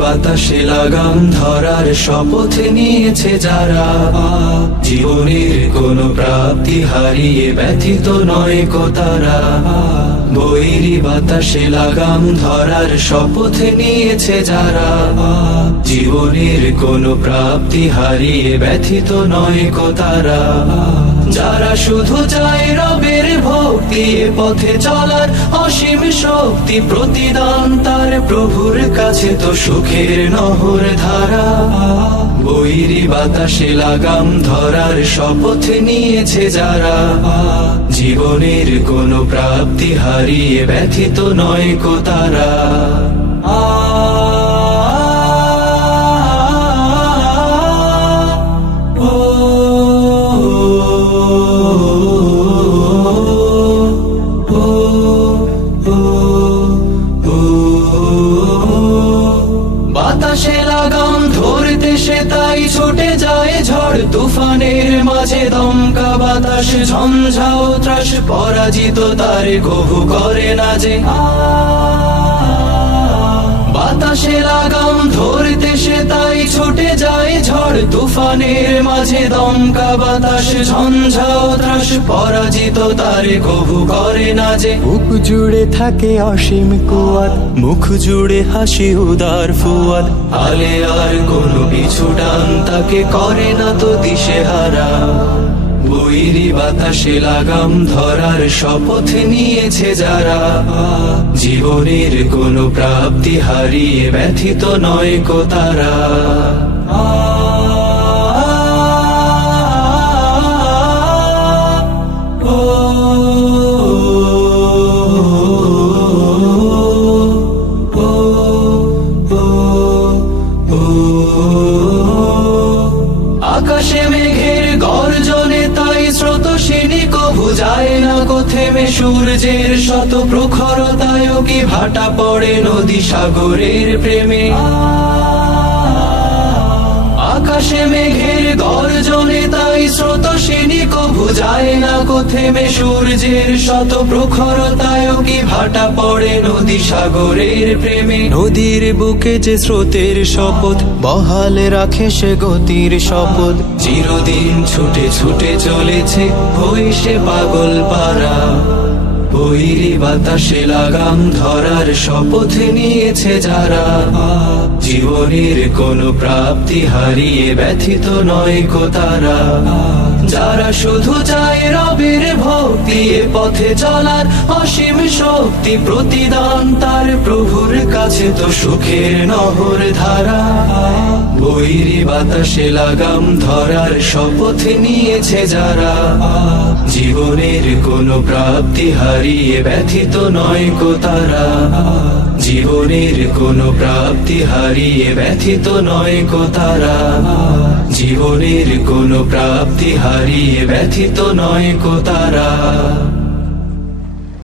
বাতাসে লাগাম ধরার শপথ নিয়েছে যারা, জীবনের কোনো প্রাপ্তি হারিয়ে ব্যথিত নয় কো তারা। বৈরী বাতাসে লাগাম ধরার শপথ নিয়েছে যারা, জীবনের কোনো প্রাপ্তি হারিয়ে ব্যথিত নয় কো তারা। যারা শুধু চায় রবের ভক্তি, পথে চলার অসীম শক্তি, প্রতিদান তার প্রভুর কাছে তো সুখের নহর ধারা। বৈরী বাতাসে লাগাম ধরার শপথ নিয়েছে যারা, জীবনের কোনো প্রাপ্তি হারিয়ে ব্যথিত নয় কো তারা। বাতাসে লাগাম ধরতে সে তাই ছুটে যায় ঝড় তুফানের মাঝে, দমকা বাতাস ঝঞ্ঝাও ত্রাস, পরাজিত তার কভু করে না যে। বাতাসে লাগাম ধরতে সে তাই ছুটে যায় ঝড় তুফানের মাঝে, দমকা বাতাস ঝঞ্ঝাও ত্রাস, পরাজিত তার কভু করে না যে। বুক জুড়ে থাকে অসীম কুয়াত, মুখ জুড়ে হাসি উদার ফুয়াদ, আলে আর কোনো পিছু টান তাকে করে না তো দিশেহারা। বৈরী বাতাসে লাগাম ধরার শপথ নিয়েছে যারা, জীবনের কোনো প্রাপ্তি হারিয়ে ব্যথিত নয় কো তারা। আকাশে মেঘের গর্জনে তাই স্রোতস্বিনী কভু যায় না কো থেমে, সূর্যের শত প্রখরতায় কি ভাটা পড়ে নদী সাগরের প্রেমে। আকাশে মেঘের গর্জনে তাই স্রোতস্বিনী কভু যায় না কো থেমে, সূর্যের শত প্রখরতায় কি ভাটা পড়ে নদী সাগরের প্রেমে। নদীর বুকে যে স্রোতের শপথ, বহাল রাখে সে গতির শপথ, চিরদিন ছুটে ছুটে চলেছে হয়ে সে পাগল পারা। বৈরী বাতাসে লাগাম ধরার শপথ নিয়েছে যারা, জীবনের কোনো প্রাপ্তি হারিয়ে ব্যথিত নয় কো তারা। যারা শুধু চায় রবের ভক্তি, পথে চলার অসীম শক্তি, প্রতিদান তার প্রভুর কাছে তো সুখের নহর ধারা। বৈরী বাতাসে লাগাম ধরার শপথ নিয়েছে যারা, জীবনের কোনো প্রাপ্তি হারিয়ে ব্যথিত নয় কো তারা। জীবনের কোনো প্রাপ্তি হারিয়ে ব্যথিত নয় কো তারা। জীবনের কোনো প্রাপ্তি হারিয়ে ব্যথিত নয় কো তারা।